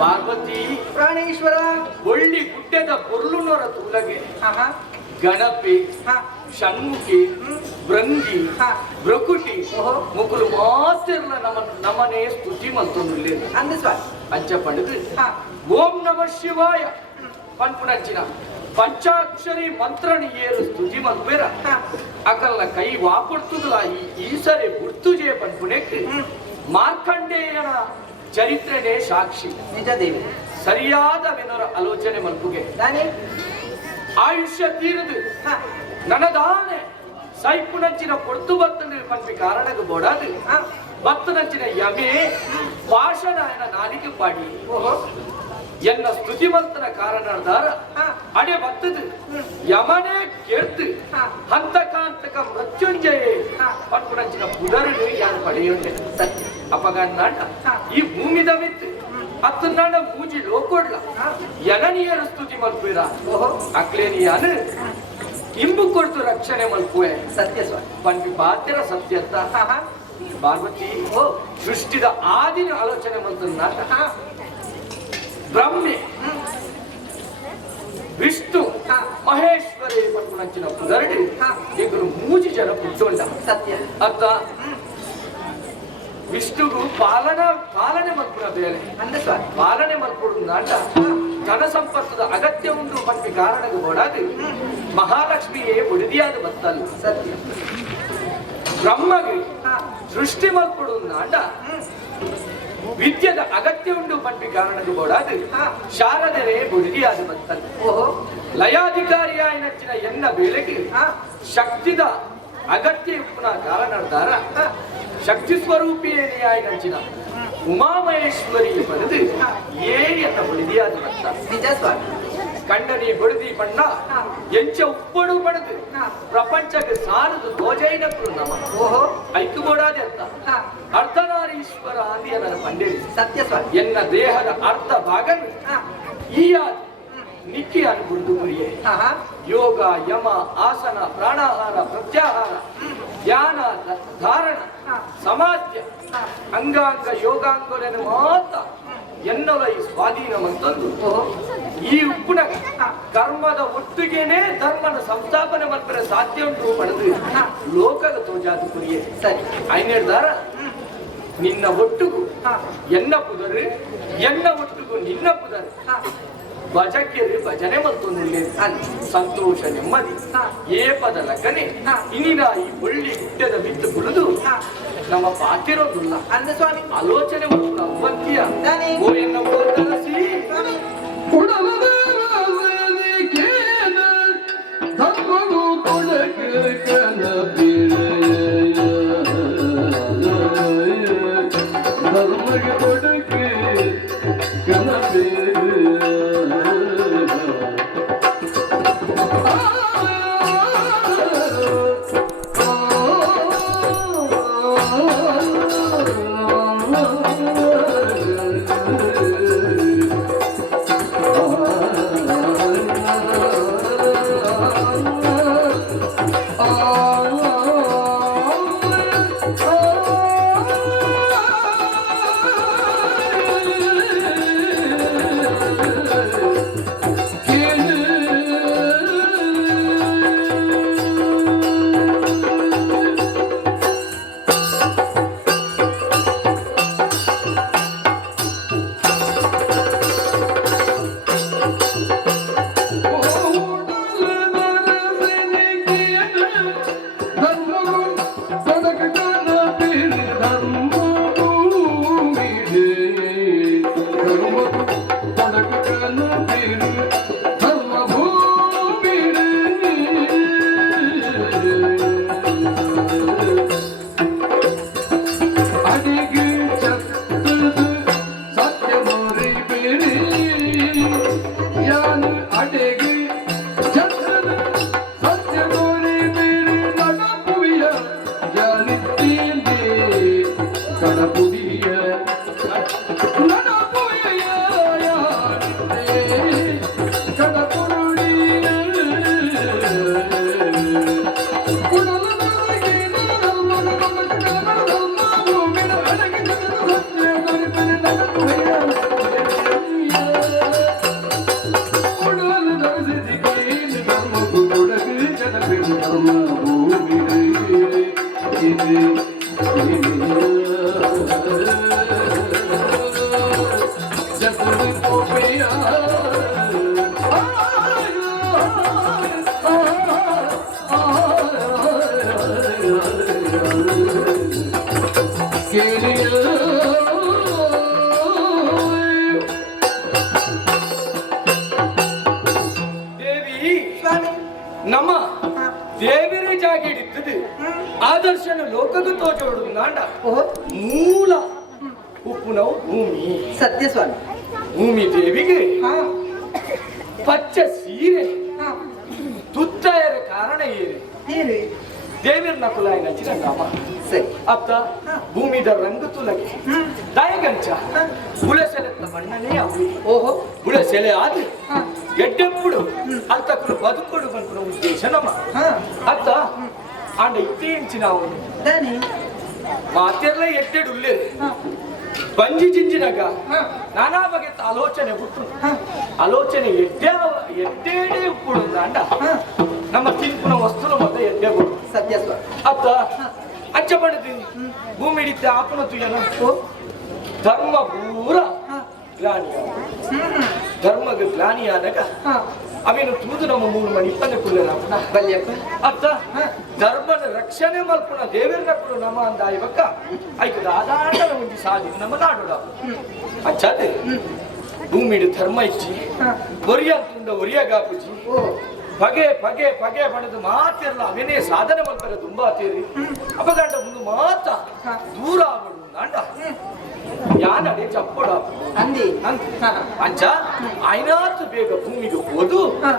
ಪಾರ್ವತಿ ಪ್ರಾಣೇಶ್ವರ ಒಳ್ಳಿ ಗುಡ್ಡದ ಪೊರ್ಲುನೋರ ತೂಲಗೆ ಆಹಾ ಗಣಪಿ ಹಾ ಷಣ್ಮುಖಿ ಬ್ರಂಗಿ ಹಾ ಬ್ರಕುಟಿ ಓಹೋ ಮುಗುಲು ಮಾತಿರ್ಲ ನಮನೆ ಸ್ತುತಿ ಮಲ್ತೊಂದು ಅಂದ ಸ್ವಾಮಿ ಅಂಚ ಪಡೆದು ಹಾ ಓಂ ನಮ ಶಿವಾಯ ಪನ್ಪುನಂಚಿನ ಪಂಚಾಕ್ಷರಿ ಮಂತ್ರನಿ ಏರು ಸ್ತುತಿ ಮಲ್ಬೇರ ಅಕಲ್ಲ ಕೈ ವಾಪಡ್ತುದಲ ಈ ಸರಿ ಗುರ್ತುಜೆ ಪನ್ಪುನೆಕ್ಕೆ ಮಾರ್ಕಂಡೇಯನ ಚರಿತ್ರೆನೇ ಸಾಕ್ಷಿ ನಿಜ ದೇವಿ ಸರಿಯಾದ ವಿನರ ಆಲೋಚನೆ ಮಲ್ಪುಗೆ ನಾನೇ ಆಯುಷ್ಯ ತೀರದು ನನದಾನೆ ಸೈಪುನಂಚಿನ పొడుతు ಬತ್ತನ ಪನ್ಪಿ ಕಾರಣಕ್ಕೆ ಬೋಡಾದು ಬತ್ತನಂಚಿನ ಯಮೆ ಭಾಷಣ ಎನ್ನ ನಾಲಿಗೆ ಪಾಡಿ ಓಹೋ ಎನ್ನ ಸ್ತುತಿವಂತನ ಕಾರಣದಾರ ಅಡೆ ಬತ್ತದು ಯಮನೆ ಕೇಳ್ತು ಹಂತಕಾಂತಕ ಮೃತ್ಯುಂಜಯ ಪನ್ಪುನಂಚಿನ ಪುನರು ಯಾರು ಪಡೆಯುತ್ತೆ ಸತ್ಯ ಅಪಗಣ್ಣ ಈ ಭೂಮಿ ದವಿತ್ತು ಅತ್ತನಾಡ ಮೂಜಿ ಲೋಕೋಡ್ಲ ಯನನಿಯರ ಸ್ತುತಿ ಮಲ್ಪೀರ ಅಕ್ಲೇನಿಯನು ಇಂಬು ಕೊಡ್ತು ರಕ್ಷಣೆ ಮಲ್ಪುವೆ ಸತ್ಯ ಸ್ವಾಮಿ ಪನ್ಪಿ ಬಾತ್ಯರ ಸತ್ಯತ್ತ ಪಾರ್ವತಿ ಸೃಷ್ಟಿದ ಆದಿನ ಆಲೋಚನೆ ಮಲ್ತನ ಬ್ರಹ್ಮೆ ವಿಷ್ಣು ಮಹೇಶ್ವರಿ ಪನ್ಪುನಂಚಿನ ಪುದರಡಿ ಈಗಲು ಮೂಜಿ ಜನ ಪುಟ್ಟೊಂಡ ಸತ್ಯ ಅತ್ತ ವಿಷ್ಣುಗೂ ಪಾಲನೆ ಮಲ್ಪುನ ಬೇರೆ ಅಂದ ಸ್ವಾಮಿ ಪಾಲನೆ ಮಲ್ಪುಡು ನಾಟ ಧನ ಸಂಪತ್ತದ ಅಗತ್ಯ ಉಂಟು ಪಂಪಿ ಕಾರಣಕ್ಕೆ ಬೋಡಾದು ಮಹಾಲಕ್ಷ್ಮಿಯೇ ಒಡಿದಿಯಾದ ಬತ್ತಲ್ಲ ಸತ್ಯ ಬ್ರಹ್ಮಗೆ ಸೃಷ್ಟಿ ಮಲ್ಪುಡು ನಾಟ ವಿದ್ಯದ ಅಗತ್ಯ ಉಂಟು ಪಂಪಿ ಕಾರಣಕ್ಕೆ ಬೋಡಾದು ಶಾರದರೇ ಒಡಿದಿಯಾದ ಬತ್ತಲ್ಲ ಓಹೋ ಲಯಾಧಿಕಾರಿಯಾಗಿ ನಚ್ಚಿನ ಎನ್ನ ಬೇಳೆಗೆ ಶಕ್ತಿದ ಅಗತ್ಯ ಉಪ್ಪುನ ಕಾರಣದಾರ ಶಕ್ತಿ ಸ್ವರೂಪಿಯೇನೆಯಾಗಿ ನಂಚಿನ ಉಮಾಮಹೇಶ್ವರಿ ಬರೆದು ಏನ ಬಡಿದಿಯಾದ ಭಕ್ತ ನಿಜ ಸ್ವಾಮಿ ಕಂಡನಿ ಬಡಿದಿ ಬಣ್ಣ ಎಂಚ ಉಪ್ಪಡು ಬಡದು ಪ್ರಪಂಚಕ್ಕೆ ಸಾರದು ಗೋಜೈನಕ್ಕೂ ನಮ ಓಹೋ ಐಕು ಬೋಡಾದೆ ಅಂತ ಅರ್ಧನಾರೀಶ್ವರ ಅಂದಿಯ ನನ್ನ ಪಂಡೇರಿ ಸತ್ಯ ಸ್ವಾಮಿ ಎನ್ನ ದೇಹದ ಅರ್ಧ ಭಾಗನು ಈ ನಿಕ್ಕಿ ಅನುಗುರುದು ಗುರಿಯೇ ಯೋಗ ಯಮ ಆಸನ ಪ್ರಾಣಾಹಾರ ಪ್ರತ್ಯಾಹಾರ ಧ್ಯಾನ ಧಾರಣ ಸಮಾಧ್ಯ ಅಂಗಾಂಗ ಯೋಗಾಂಗಗಳನ್ನು ಮಾತ್ರ ಎನ್ನಲ ಈ ಸ್ವಾಧೀನ ಮಂತಂದು ಈ ಉಪ್ಪುನ ಕರ್ಮದ ಒಟ್ಟಿಗೆನೆ ಧರ್ಮದ ಸಂಸ್ಥಾಪನೆ ಮಾಡ್ತಾರೆ ಸಾಧ್ಯ ಉಂಟು ಪಡೆದು ಲೋಕದ ತೋಜಾದು ಕುರಿಯೇ ಸರಿ ಐನೇಳ್ದಾರ ನಿನ್ನ ಒಟ್ಟುಗು ಎನ್ನ ಪುದರು ಎನ್ನ ಒಟ್ಟುಗು ನಿನ್ನ ಪುದರು ಭಜಕ್ಕೆ ಭಜನೆ ಮತ್ತೊಂದು ಸಂತೋಷ ನೆಮ್ಮದಿ ಏಪದ ಲಗ್ನೆ ಇನ್ನಿನ ಈ ಒಳ್ಳಿ ಗುಡ್ಡದ ಬಿದ್ದು ಬುಳಿದು ನಮ್ಮ ಪಾತಿರೋದಿಲ್ಲ ಅಂದ ಸ್ವಾಮಿ ಆಲೋಚನೆ ಮತ್ತು ಅವತ್ಯ ದೇವರೇ ಜಾಗ ಹಿಡಿತದೆ ಆದರ್ಶನ ಲೋಕದ ತೋಚೋಡು ನಾಂಡ ಓಹೋ ಮೂಲ ಉಪ್ಪು ನಾವು ಭೂಮಿ ಸತ್ಯ ಸ್ವಾಮಿ. ಭೂಮಿ ದೇವಿಗೆ ಹಾ ಪಚ್ಚ ಸೀರೆ ಹಾ ತುತ್ತಾಯರ ಕಾರಣ ಏನೆ ಏನು ದೇವರ ನಕುಲಾಯ ನಚ್ಚಿನ ನಾಮ ಸರಿ. ಅತ್ತ ಭೂಮಿದ ರಂಗು ತುಲಗೆ ದಯಗಂಚ ಬುಳಸೆಲೆತ್ತ ಬಣ್ಣನೇ ಅವು ಓಹೋ ಬುಳಸೆಲೆ ಆದ್ರೆ ಹಾ ಎಡ್ಡೆಪ್ಪುಡು ಅಲ್ತಕ್ಕಳು ಬದುಕೊಡು ಬಂದು ಉದ್ದೇಶ ನಮ್ಮ ಹಾ ಅತ್ತ ಆಂಡ ಇತ್ತೇ ಇಂಚಿನ ಅವನು ದಾನಿ ಮಾತೆಲ್ಲ ಎಡ್ಡೆಡು ಉಳ್ಳೇರು ಹಾ ಬಂಜಿ ಜಿಂಜಿನಾಗ ಹಾ ನಾನಾ ಬಗೆಯ ಆಲೋಚನೆ ಬಿಟ್ಟು ಹಾ ಆಲೋಚನೆ ಎಡ್ಡೇಡೆ ಉಪ್ಪುಡು ಅಂಡ ಹಾ ನಮ್ಮ ತಿನ್ಪುನ ವಸ್ತುಲ ಮತ್ತೆ ಎಡ್ಡೆ ಕೊಡು ಸತ್ಯ ಸ್ವಾಮಿ. ಅತ್ತ ಅಚ್ಚ ಪಡೆದೀನಿ ಭೂಮಿ ಹಿಡಿತೆ ಆಪನ ತುಯನ ಓ ಧರ್ಮ ಪೂರ ಹಾ ಗ್ಲಾನಿಯ ಹ್ಮ್ ಧರ್ಮಗ ಗ್ಲಾನಿಯಾದಾಗ ಹಾ ಅವೇನು ತೂದು ನಮ್ಮ ಮೂರು ಮನಿ ಇಪ್ಪನ್ನೆ ಕುಳ್ಳೆನ ಬಲ್ಯಪ್ಪ ಅತ್ತ ಧರ್ಮನ ರಕ್ಷಣೆ ಮಲ್ಪುನ ದೇವರ ನಕ್ಕಳು ನಮ್ಮ ಅಂದ ಇವಕ್ಕ ಐಕದ ಆದಾಟ ಒಂದು ಸಾಧಿ ನಮ್ಮ ನಾಡೋಡ ಅಚ್ಚಾದೆ ಭೂಮಿಡು ಧರ್ಮ ಇಚ್ಚಿ ಹಾ ಒರಿಯ ತುಂಡ ಒರಿಯಗಾಪುಜಿ ಓ ಪಗೆ ಪಗೆ ಪಗೆ ಪಡೆದು ಮಾತಿರಲ್ಲ ಅವನೇ ಸಾಧನೆ ಮಲ್ಪರೆ ತುಂಬಾ ತೀರಿ ಅಪಗಂಡ ಮುಂದೆ ಮಾತ ದೂರ ಆಗೋದು ಅಂಡ ಯಾನಡೆ ಚಪ್ಪಡ ಅಂದಿ ಹಾ ಅಂಚ ಆಯ್ನಾತು ಬೇಗ ಭೂಮಿಗೆ ಹೋದು ಹಾ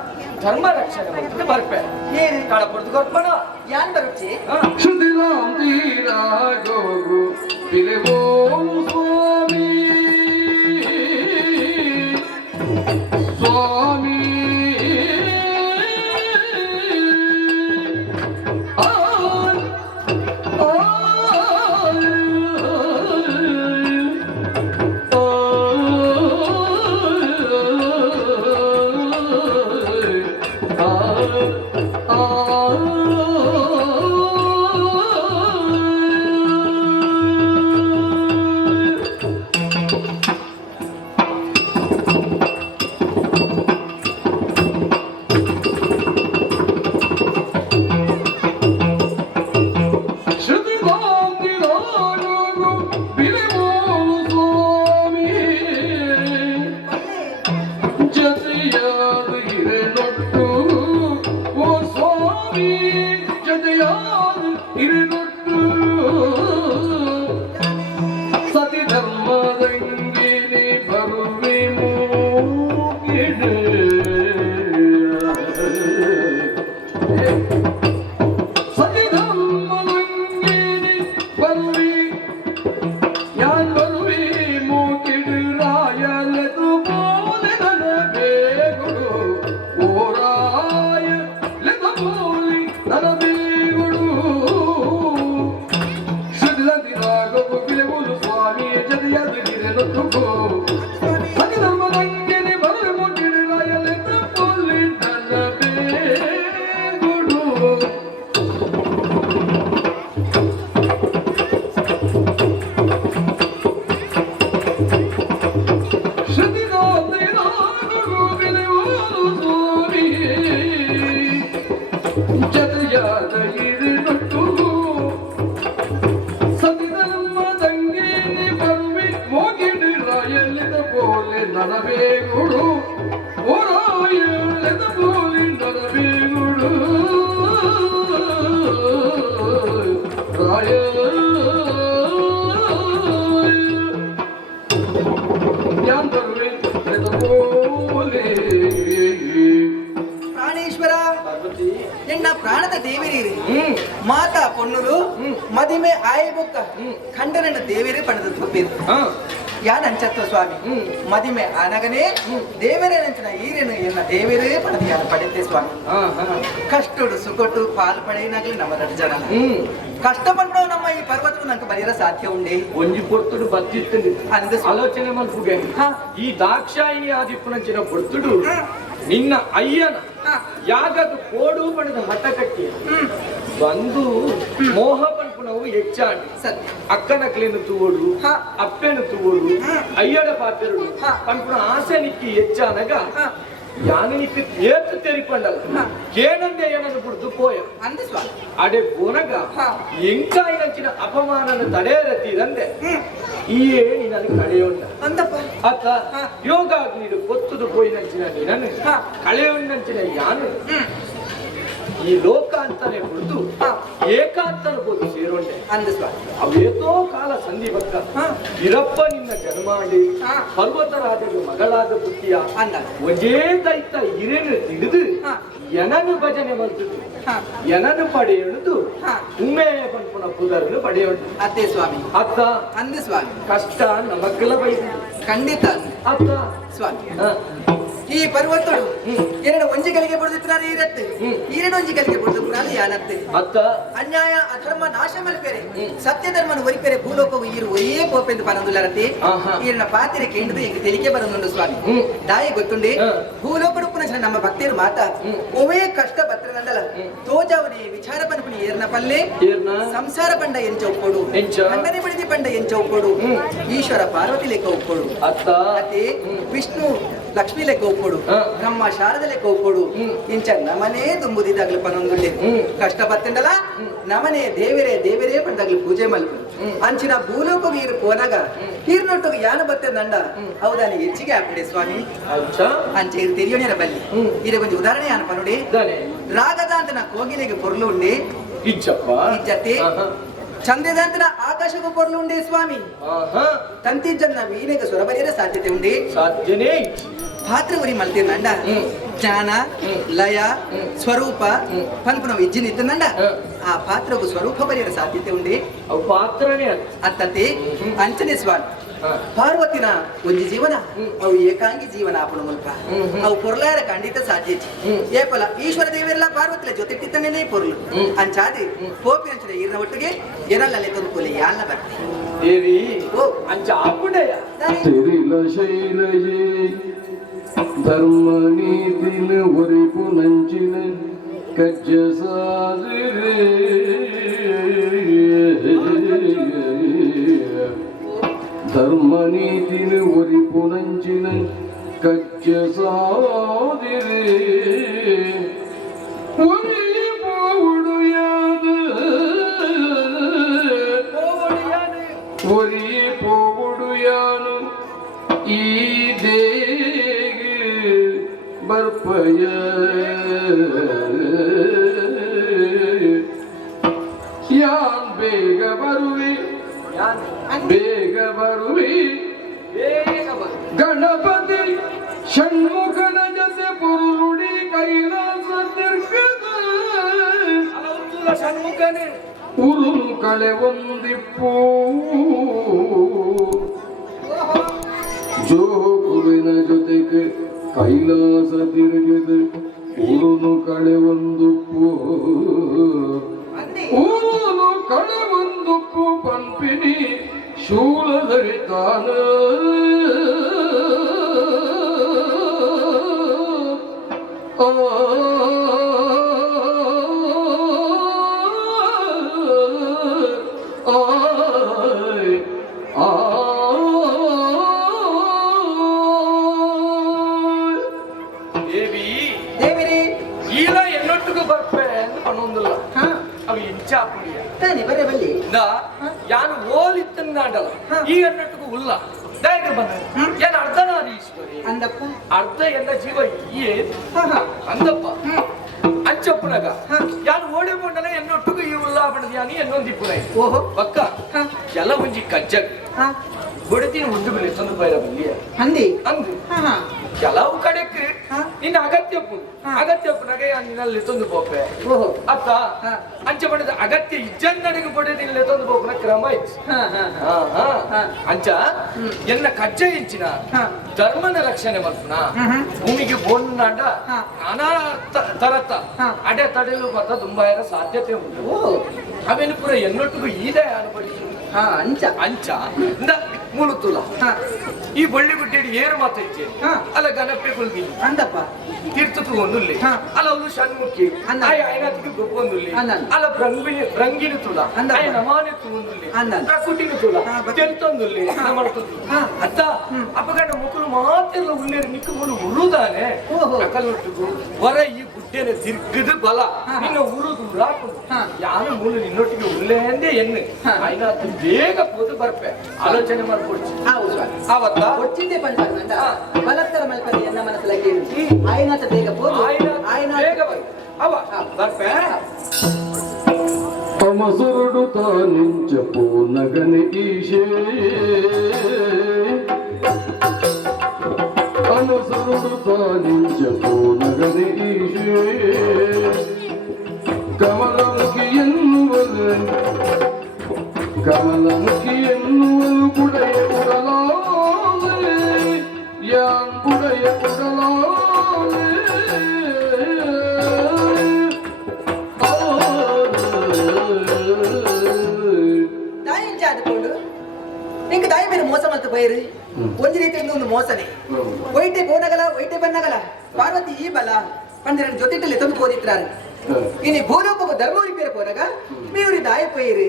ಧರ್ಮ ರಕ್ಷಣೆ ಮಾಡ್ತಾರೆ ಬರ್ಪೆ ಏನು ಕಾಡಪಡ್ದು ಕೊಟ್ಬಣ ಯಾನ್ ಬರುಚಿ ಶುದ್ಧಿರಾಗೋಗು ಬಿಲೆವೋ ಸ್ವಾಮಿ ಸ್ವಾಮಿ ಸತಿ ಧರ್ಮದಂಗಿನಿ ಬರುವೆ ಮೂಗಿಡೆ ಸತಿ ಧರ್ಮದಂಗಿನಿ ಬರುವೆ ಯಾನ್ ಬರುವೆ ಮೂಗಿಡು ರಾಯಲೆದು ಬೋಲೆ ನನ್ನ ಬೇಗುಡು ಓರಾಯ ಲೆದ ಬೋಲಿ ನನ್ನ ಬೇಗುಡು ಶುದ್ಧದಿರಾಗವು ಬಿಲೆಬುಲು ಸ್ವಾಮಿ ಜತೆಯಾದಗಿರೆನು ತುಗು ಸತಿ ಧರ್ಮದಂಗೆನೆ ಬರುವೆ ಮೂಗಿಡು ರಾಯಲೆದು ಬೋಲಿ ನನ್ನ ಬೇಗುಡು ನನಬೇಗುಡು ಓರಾಯದ ಬೋಲಿ ನನಬೇಗುಡು ರಾಯ ಯಾನ್ ಬರುವೆ ಬೋಲೆ ಪ್ರಾಣೇಶ್ವರ ಎನ್ನ ಪ್ರಾಣದ ದೇವರೀರಿ ಹ್ಮ್ ಮಾತಾ ಪೊನ್ನುಲು ಮದಿಮೆ ಆಯಬೊಕ್ಕ ಖಂಡನನ್ನ ದೇವರೇ ಪಡೆದ ತುಪ್ಪಿರು ಹಾ ಯಾನ್ ಅಂಚತ್ವ ಸ್ವಾಮಿ ಮದಿಮೆ ಆನಗನೇ ದೇವರೇ ನಂಚಿನ ಈರೇನು ಎನ್ನ ದೇವರೇ ಪಡೆದ ಯಾನ ಪಡೆತೆ ಸ್ವಾಮಿ ಹಾ ಹಾ ಕಷ್ಟಡು ಸುಕೊಟ್ಟು ಪಾಲು ಪಡೆಯನಾಗ್ಲಿ ನಮ್ಮ ರಡ್ ಜನ ಕಷ್ಟಪಟ್ಟು ನಮ್ಮ ಈ ಪರ್ವತವು ನಂಗೆ ಬರೆಯಲು ಸಾಧ್ಯ ಉಂಡೆ ಒಂಜಿ ಪೊರ್ತುಡು ಬತ್ತಿತ್ತು ಅಂದ ಆಲೋಚನೆ ಮಲ್ಪುಗೆ ಹಾ. ಈ ದಾಕ್ಷಾಯಿನಿ ಆದಿಪ್ಪುನಂಚಿನ ಪೊರ್ತುಡು ನಿನ್ನ ಅಯ್ಯನ ಹಾ. ಯಾಗದ ಕೋಡು ಪಡೆದ ಹಠ ಕಟ್ಟಿ ಬಂದು ಮೋಹ ಪಂಪುನವು ಹೆಚ್ಚಾಡಿ ಸತ್ಯ ಅಕ್ಕನಕ್ಲೇನು ತೂವೋಡು ಹಾ. ಅಪ್ಪೆನು ತೂವೋಡು ಅಯ್ಯಡ ಪಾತ್ರೆಡು ಹಾ. ಪಂಪುನ ಆಸೆ ನಿಕ್ಕಿ ಹೆಚ್ಚಾನಗ ಹಾ. ಯಾನಿನಿಕ್ಕೆ ಏತು ತೆರಿಪಂಡಲ್ಲ ಕೇನಂದೆ ಏನನ್ನು ಬಿಡ್ದು ಪೋಯ ಅಂದ ಸ್ವಾಮಿ ಅಡೆ ಬೋನಗ ಹಾ. ಎಂಕಾಯಿನಂಚಿನ ಅಪಮಾನನ ತಡೆಯರತಿದಂದೆ ಈ ನೀನು ಕಳೆಯೋಣ ಅಂದಪ್ಪ ಅತ್ತ ಹಾ. ಯೋಗ ನೀಡು ಗೊತ್ತದು ಪೋಯಿನಂಚಿನ ನೀನನ್ನು ಹಾ. ಕಳೆಯೋಣಂಚಿನ ಯಾನು ಈ ಲೋಕ ಅಂತಾನೆ ಹೊರತು ಹಾ. ಏಕಾಂತನ ಬೋದು ಸೇರೋಂಡೆ ಅಂದ ಸ್ವಾಮಿ. ಅವೇತೋ ಕಾಲ ಸಂಧಿ ಬಕ್ಕ ಹಾ. ಇರಪ್ಪ ನಿನ್ನ ಜನ್ಮಾಡಿ ಹಾ. ಪರ್ವತರಾಜಗೆ ಮಗಳಾದ ಪುಟ್ಟಿಯ ಅಂದ. ಒಂದೇ ದೈತ ಹಿರೇನು ತಿಳಿದು ಹಾ. ಎನನು ಭಜನೆ ಬಂತು ಹಾ. ಎನನು ಪಡೆಯುವುದು ಹಾ. ಉಮ್ಮೆ ಪಂಪುನ ಪುದರ್ನು ಪಡೆಯುವುದು ಅದೇ ಸ್ವಾಮಿ. ಅತ್ತ ಅಂದ ಸ್ವಾಮಿ. ಕಷ್ಟ ನಮಗೆಲ್ಲ ಬೈದು ಖಂಡಿತ ಅಂದ ಅತ್ತ ಸ್ವಾಮಿ. ಹ. ಈ ಪರ್ವತಗಳು ಹ್ಮ್. ಎರಡು ಒಂಜಿಗಳಿಗೆ ಬಡಿದಿತ್ತಾರೆ ಇರತ್ತೆ. ಹ್ಮ್. ಈರೆಡು ಒಂಜಿಗಳಿಗೆ ಬಡಿದು ಪುರಾಣ ಯಾನತ್ತೆ. ಅತ್ತ ಅನ್ಯಾಯ ಅಧರ್ಮ ನಾಶ ಮಲ್ಪೆರೆ ಸತ್ಯ ಧರ್ಮನ ಒರಿಪೆರೆ ಭೂಲೋಕವು ಈರು ಒಯ್ಯೇ ಪೋಪೆಂದು ಪನಂದುಲ್ಲರತ್ತೆ. ಆಹಾ. ಈರಿನ ಪಾತಿರೆ ಕೇಂದ್ರದ ಎಂಗೆ ತೆಲಿಕೆ ಬರನುಂಡು ಸ್ವಾಮಿ. ಹ್ಮ್. ದಾಯಿ ಗೊತ್ತುಂಡೆ ಹ. ಭೂಲೋಕಡು ಪುನಃ ನಮ್ಮ ಭಕ್ತಿಯರು ಮಾತ ಹ್ಮ್. ಒವೇ ಕಷ್ಟ ಬತ್ರನಂದಲ ತೋಜಾವನೆ ವಿಚಾರ ಪನ್ಪುನಿ ಏರ್ನ ಪಲ್ಲೆ ಏರ್ನ ಸಂಸಾರ ಪಂಡ ಎಂಚ ಒಪ್ಪೋಡು ಎಂಚ. ಖಂಡನೆ ಬಡಿದಿ ಪಂಡ ಎಂಚ ಒಪ್ಪೋಡು ಹ್ಮ್. ಈಶ್ವರ ಪಾರ್ವತಿ ಲೆಕ್ಕ ಒಪ್ಪೋಡು ಅತ್ತ ಅತ್ತೆ ಹ್ಮ್. ವಿಷ್ಣು ಲಕ್ಷ್ಮಿ ಲೆಕ್ಕ ಒಪ್ಪೋಡು ಹ. ಬ್ರಹ್ಮ ಶಾರದ ಲೆಕ್ಕ ಒಪ್ಪೋಡು ಹ್ಮ್. ಇಂಚ ನಮನೇ ದುಂಬುದಿದ್ದಾಗಲು ಪನೊಂದುಳ್ಳೆ ಹ್ಮ್. ಕಷ್ಟ ಬತ್ತಂಡಲ ನಮನೇ ದೇವರೇ ದೇವರೇ ಪಂಡಾಗಲು ಪೂಜೆ ಮಲ್ಪು ಹ್ಮ್. ಅಂಚಿನ ಭೂಲೋಕ ಈರು ಪೋನಾಗ ಹೀರ್ನೊಟ್ಟಿಗೆ ಯಾನ ಬತ್ತೆ ದಂಡ ಹೌದಾನಿ ಹೆಚ್ಚಿಗೆ ಹಾಕ್ಬಿಡೆ ಸ್ವಾಮಿ ಅಂಚ ಅಂಚೆ ಇರು ತಿರಿಯೋಣಿರ ಬಲ್ಲಿ ಹ್ಮ್. ಇರ ಒಂದು ಉದಾಹರಣೆ ಯಾನ ಪನುಡಿ ಇದ್ದಾನೆ ರಾಗದ ಅಂತ ನಾ ಕೋಗಿಲೆಗೆ ಪೊರ್ಲು ಉಂಡೆ ಇಜ್ಜಪ್ಪ ಈ ಜತೆ ಆಹಾ. ಚಂದ್ರದಂತನ ಆಕಾಶಕ್ಕೂ ಪೊರ್ಲು ಉಂಡೆ ಸ್ವಾಮಿ ಆಹಾ. ತಂತಿ ಜನ್ನ ವೀಣೆಗೆ ಸ್ವರ ಬರೆಯರ ಸಾಧ್ಯತೆ ಉಂಡೆ ಸಾಧ್ಯನೇ ಇಜ್ಜಿ. ಪಾತ್ರ ಉರಿ ಮಲ್ತೀರ್ ನಂಡ ಹ್ಮ್. ಜ್ಞಾನ ಹ್ಮ್. ಲಯ ಹ್ಮ್. ಸ್ವರೂಪ ಹ್ಮ್. ಪನ್ಪುನ ವಿಜ್ಜಿನ ಇತ್ತು ನಂಡ ಹ್ಮ್. ಆ ಪಾತ್ರಗೂ ಸ್ವರೂಪ ಬರೆಯರ ಸಾಧ್ಯತೆ ಉಂಡೆ ಅವು ಪಾತ್ರನೇ ಅದು. ಅತ್ತತೆ ಹ್ಮ್. ಅಂಚನೆ ಸ್ವಾಮಿ ಹಾ. ಪಾರ್ವತಿನ ಒಂದು ಜೀವನ ಹ್ಮ್. ಅವು ಏಕಾಂಗಿ ಜೀವನ ಆಪಣ ಮೂಲಕ ಹ್ಮ್. ಅವು ಪೊರ್ಲಾರ ಖಂಡಿತ ಸಾಧ್ಯತೆ ಹ್ಮ್. ಏಪಲ ಈಶ್ವರ ದೇವರೆಲ್ಲ ಪಾರ್ವತಿಲ ಜೊತೆ ಟಿತ್ತನೇ ಪೊರ್ಲು ಹ್ಮ್. ಅಂಚಾದಿ ಪೋಪಿ ಅಂಚನೆ ಈರಿನ ಒಟ್ಟಿಗೆ ಎರಲ್ಲೇ ತಂದುಕೊಲೆ ಯಾಲ್ನ ಬರ್ತಿ ದೇವಿ ಓ ಅಂಚ ಆಪುಡೆಯ ತೆರಿಲ ಶೈಲಯೇ ಧರ್ಮ ನೀತಿನ ಒರಿಪು ನಂಚಿನ ಕಜ್ಜ ಸಾದಿರೆ ಧರ್ಮ ನೀತಿನ ಒರಿಪು ನಂಚಿನ ಕಜ್ಜ ಸಾದಿರೆ ಒರಿಪು ಉಡುಯಾದ ಒರಿಯೇ ಪೋಗುಡು ಯಾನು ಈ ದೇಗಿ ಬರ್ಪಯ ಯಾನ್ ಬೇಗ ಬರುವೆ ಬೇಗ ಬರುವೆ ಬೇಗ ಬರು. ಗಣಪತಿ ಷಣ್ಮುಖನ ಜೊತೆ ಪುರುಡಿ ಕೈಲಾಸ ನಿರ್ಗದ ಅಲೌತುಲ ಷಣ್ಮುಖನೇ ಉರುಳು ಕಳೆ ಒಂದಿಪ್ಪು ಜೋಗುವಿನ ಜೊತೆಗೆ ಕೈಲಾಸ ತಿರುಗಿದ ಉರುಳು ಕಳೆ ಒಂದುಪ್ಪು ಉರುಳು ಕಳೆ ಒಂದುಪ್ಪು ಪಂಪಿನಿ ಶೂಲಧರಿತಾನ ದೇವಿ ದೇವಿರಿ ಈಲ ಎನ್ನೊಟ್ಟಿಗೂ ಬರ್ಪೆ ಅಂತ ಅನ್ನೊಂದಿಲ್ಲ ಹಾ ಅವು ಇಂಚ ಆಪುಡಿಯ ತಾನೆ ಬರೇ ಬಲ್ಲಿ ಯಾನು ಓಲಿತ್ತನ್ನಾಡಲ್ಲ ಹಾ. ಈ ಎನ್ನೊಟ್ಟಿಗೂ ಉಲ್ಲ ದಯಗೆ ಬಂದ ಏನ್ ಅರ್ಧನಾದ ಈಶ್ವರಿ ಅಂದಪ್ಪ ಅರ್ಧ ಎಲ್ಲ ಜೀವ ಏ ಹಾ ಹಾ ಅಂದಪ್ಪ ಹ್ಮ್. ಅಂಚಪ್ಪನಾಗ ಹಾ. ಯಾನು ಓಡಿ ಬಂಡಲ ಎನ್ನೊಟ್ಟಿಗೂ ಈ ಉಲ್ಲ ಬಡದ ಯಾನಿ ಎನ್ನೊಂದಿಪ್ಪುನ ಓಹೋ ಪಕ್ಕ ಹಾ ಎಲ್ಲ ಒಂಜಿ ಕಜ್ಜಗ್ ಹಾ ಬುಡತಿನ ಉಂಡು ಬಿಳಿ ತಂದು ಬೈರ ಬಲ್ಲಿಯ ಹಂದಿ ಅಂದು ಹಾ ಹಾ ಕೆಲವು ಕಡೆಕ್ಕೆ ಹಾ. ನಿನ್ನ ಅಗತ್ಯಪ್ಪು ಹಾ. ಅಗತ್ಯಪ್ಪನಾಗೆ ನಿನ್ನಲ್ಲಿ ತಂದು ಪೋಪೆ ಓಹೋ ಅತ್ತ ಹಾ. ಅಂಚ ಪಡೆದ ಅಗತ್ಯ ಇಜ್ಜನ್ನಡಿಗೆ ಪಡೆದಿಲ್ಲ ತಂದು ಪೋಪನ ಕ್ರಮ ಇತ್ತು ಹಾ ಹಾ ಹಾ ಹಾ. ಅಂಚ ಎನ್ನ ಕಜ್ಜ ಇಂಚಿನ ಹಾ. ಧರ್ಮನ ರಕ್ಷಣೆ ಮಲ್ಪನ ಹ್ಮ್. ಭೂಮಿಗೆ ಬೋನ್ನಾಡ ಹಾ. ನಾನಾ ತರತ ಹಾ. ಅಡೆ ತಡೆಯಲು ಬಂದ ತುಂಬಾ ಇರೋ ಸಾಧ್ಯತೆ ಉಂಟು ಓ ಅವೇನು ಪುರ ಎನ್ನೊಟ್ಟಿಗೂ ಈದೆ ಅನುಭವಿಸಿ ಹಾ ಅಂಚ ಅಂಚ ಇಂದ ಮುಳುತುಲ ಹಾ ಈ ಬಳ್ಳಿ ಗುಡ್ಡೆಡಿ ಏರು ಮಾತೈತೆ ಹಾ. ಅಲ್ಲ ಗಣಪೆ ಕುಲ್ಗಿನಿ ಅಂದಪ್ಪ ತೀರ್ಥಕ್ಕೆ ಒಂದುಲ್ಲಿ ಹಾ. ಅಲ್ಲ ಅವಳು ಷಣ್ಮುಖಿ ಅನ್ನ. ಆಯ ಐನಾತಿಗೆ ಗೊಬ್ಬೊಂದುಲ್ಲಿ ಅನ್ನನ್. ಅಲ್ಲ ರಂಗಿನ ತುಲ ಅಂದಪ್ಪ. ಆಯ ನಮಾನೆ ಒಂದುಲ್ಲಿ ಅನ್ನನ್. ಪ್ರಕುಟಿನ ತುಲ ಹಾ, ಗೊತ್ತು. ತೆಲ್ತೊಂದುಲ್ಲಿ ನಮರ್ತದ್ದು ಹಾ. ಅತ್ತ ಅಪಗಂಡ ಮಕ್ಕಳು ಮಾತೆಲ್ಲ ಉಳ್ಳೇರು ನಿಕ್ಕು ಮೂಲು ಉರುದಾನೆ ಓಹೋ. ಅಕಲ್ಲೊಟ್ಟಿಗೂ ಹೊರ ಈ ಗುಡ್ಡೆನೆ ತಿರ್ಗದ ಬಲ ಹಾ. ನಿನ್ನ ಉರುದು ರಾಕು ಹಾ. ಯಾನು ಮೂಲು ನಿನ್ನೊಟ್ಟಿಗೆ ಉಳ್ಳೇಂದೇ ಎನ್ನು ಹಾ. ಐನಾತು ಬೇಗ ಪೋದು ಬರ್ಪೆ ಆಲೋಚನೆ ಮಾಡ್ಕೊಡ್ಸಿ ಹೌದು ಸ್ವಾಮಿ ಆವತ್ತ ಒಚ್ಚಿಂದೆ ಪಂಚಾಂಗ ಹಾ. ಬಲತ್ತರ ಮಲ್ಪನೆ ಎನ್ನ ಮನಸ್ಸಲ್ಲಿ ಕೇಳಿ ಆಯ್ನಾತ ಬೇಗ ಹೋದು ಆಯ್ನಾತ ಆಯ್ನಾತ ಬೇಗ ಬರು. ಅವ ಬರ್ಪೆ ಅಮಸರುಡು ತಾನಿಂಚಪೋ ನಗನೆ ಈಶೇ ಅಮಸರುಡು ತಾನಿಂಚಪೋ ನಗನೆ ಈಶೇ ಕಮಲಮುಖಿ ಎನ್ನುವನು ಕುಡೆಯ ಉಡಲಾಲೆ ಯಾನ್ ಕುಡೆಯ ಉಡಲಾಲೆ ನಿಂಗೆ ತಾಯಿ ಮೇಲೆ ಮೋಸ ಮಾಡ್ತಾ ಬೈರಿ ಒಂದು ರೀತಿಯಿಂದ ಒಂದು ಮೋಸನೆ ಒಯ್ಟೆ ಬೋನಗಲ ಒಯ್ಟೆ ಬನ್ನಗಲ ಪಾರ್ವತಿ ಈ ಬಲ ಅಂದ್ರೆ ನನ್ನ ಜೊತೆಟ್ಟಲ್ಲಿ ತಂದು ಓದಿಟ್ಟಾರೆ ಇನ್ನು ಭೂಲೋಕ ಧರ್ಮವರಿ ಪೇರ ಪೋನಾಗ ನೀವ್ರಿ ದಾಯ ಪೈರಿ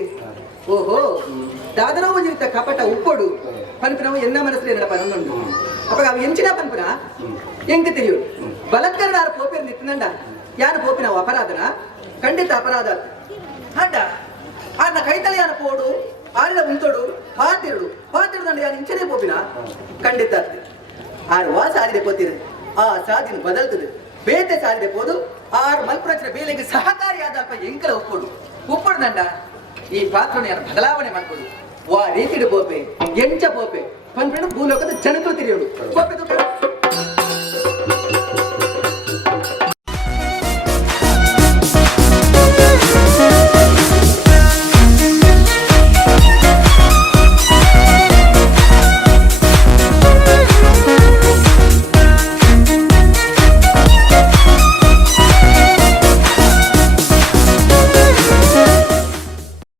ಓಹೋ ದಾದನೋ ಒಂದಿರುತ್ತ ಕಪಟ ಉಪ್ಪೊಡು ಪನ್ಪನವು ಎನ್ನ ಮನಸ್ಸಲ್ಲಿ ಏನಪ್ಪ ನೊಂದುಂಡು ಅಪ್ಪ ಅವು ಎಂಚಿನ ಪನ್ಪನ ಹೆಂಗ ತಿಳಿಯೋಡು ಬಲತ್ಕರಣ ಆರು ಪೋಪೇರು ನಿತ್ತನಂಡ ಯಾನು ಪೋಪಿನ ಅಪರಾಧನ ಖಂಡಿತ ಅಪರಾಧ ಅಡ್ಡ ಆನ ಕೈತಲೆ ಯಾನ ಪೋಡು ಆರಿನ ಉಂಟೋಡು ಪಾತಿರುಡು ದಂಡ ಯಾರು ಇಂಚನೆ ಪೋಪಿನ ಖಂಡಿತ ಆರು ವಾಸ ಆದಿದೆ ಪೋತಿರು ಆ ಸಾದಿನ ಬದಲ್ತದೆ ಬೇತೆ ಸಾದಿದೆ ಪೋದು ಆರು ಮಲ್ಪುರಚನ ಬೇಲೆಗೆ ಸಹಕಾರಿಯಾದ ಅಲ್ಪ ಎಂಕಲ ಉಪ್ಪೊಡು ದಂಡ ಈ ಪಾತ್ರನ ಯಾರು ಬದಲಾವಣೆ ಮಾಡ್ಕೊಡು ವಾ ರೀತಿಡು ಪೋಪೆ ಎಂಚ ಪೋಪೆ ಪನ್ಪೇನು ಭೂಲೋಕದ ಜನಕರು ತಿರಿಯೋಡು ಪೋಪೆ